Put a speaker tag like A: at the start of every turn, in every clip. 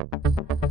A: Thank you.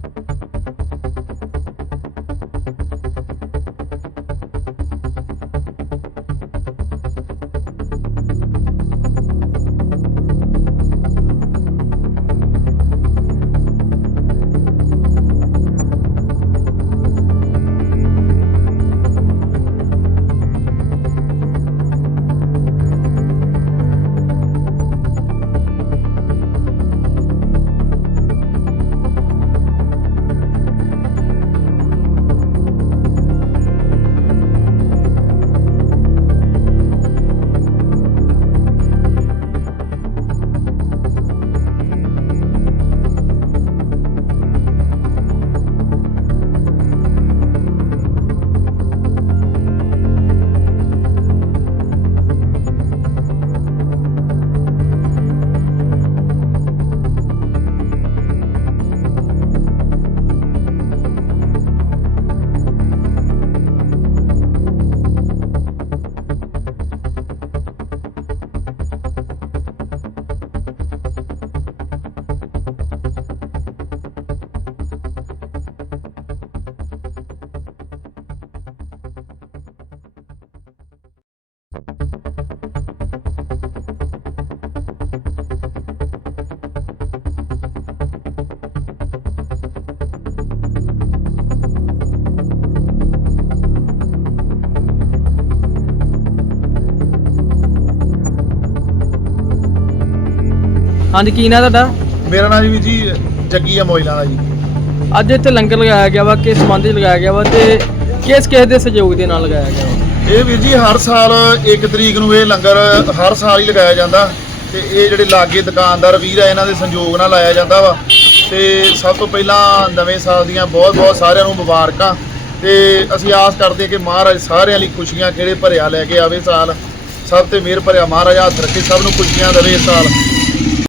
A: ਹਾਂਜੀ ਕੀ ਨਾਂ ਤੁਹਾਡਾ?
B: ਮੇਰਾ ਨਾਮ ਜੀ ਵੀਰ ਜੀ ਜੱਗੀ ਆ ਮੋਇਲਾਂ ਦਾ ਜੀ।
A: ਅੱਜ ਇੱਥੇ ਲੰਗਰ ਲਗਾਇਆ ਗਿਆ ਵਾ ਕਿਸ ਸੰਬੰਧ ਲਗਾਇਆ ਗਿਆ ਵਾ ਤੇ ਕਿਸ ਕਿਸ ਦੇ ਸਹਿਯੋਗ ਦੇ ਨਾਲ ਲਗਾਇਆ ਗਿਆ ਵਾ?
B: ਇਹ ਵੀਰ ਜੀ, ਹਰ ਸਾਲ 1 ਤਰੀਕ ਨੂੰ ਇਹ ਲੰਗਰ ਹਰ ਸਾਲ ਹੀ ਲਗਾਇਆ ਜਾਂਦਾ ਤੇ ਇਹ ਜਿਹੜੇ ਲਾਗੇ ਦੁਕਾਨਦਾਰ ਵੀਰ ਆ, ਇਹਨਾਂ ਦੇ ਸੰਯੋਗ ਨਾਲ ਲਾਇਆ ਜਾਂਦਾ ਵਾ। ਤੇ ਸਭ ਤੋਂ ਪਹਿਲਾਂ ਨਵੇਂ ਸਾਲ ਦੀਆਂ ਬਹੁਤ ਬਹੁਤ ਸਾਰਿਆਂ ਨੂੰ ਮੁਬਾਰਕਾਂ ਤੇ ਅਸੀਂ ਆਸ ਕਰਦੇ ਕਿ ਮਹਾਰਾਜ ਸਾਰਿਆਂ ਲਈ ਖੁਸ਼ੀਆਂ ਕਿਹੜੇ ਭਰਿਆ ਲੈ ਕੇ ਆਵੇ ਸਾਲ। ਸਭ ਤੇ ਮਿਹਰ ਭਰਿਆ ਮਹਾਰਾਜ, ਹੱਥ ਰੱਖੇ ਸਭ ਨੂੰ ਖੁਸ਼ੀਆਂ ਦੇਵੇ ਇਸ ਸਾਲ।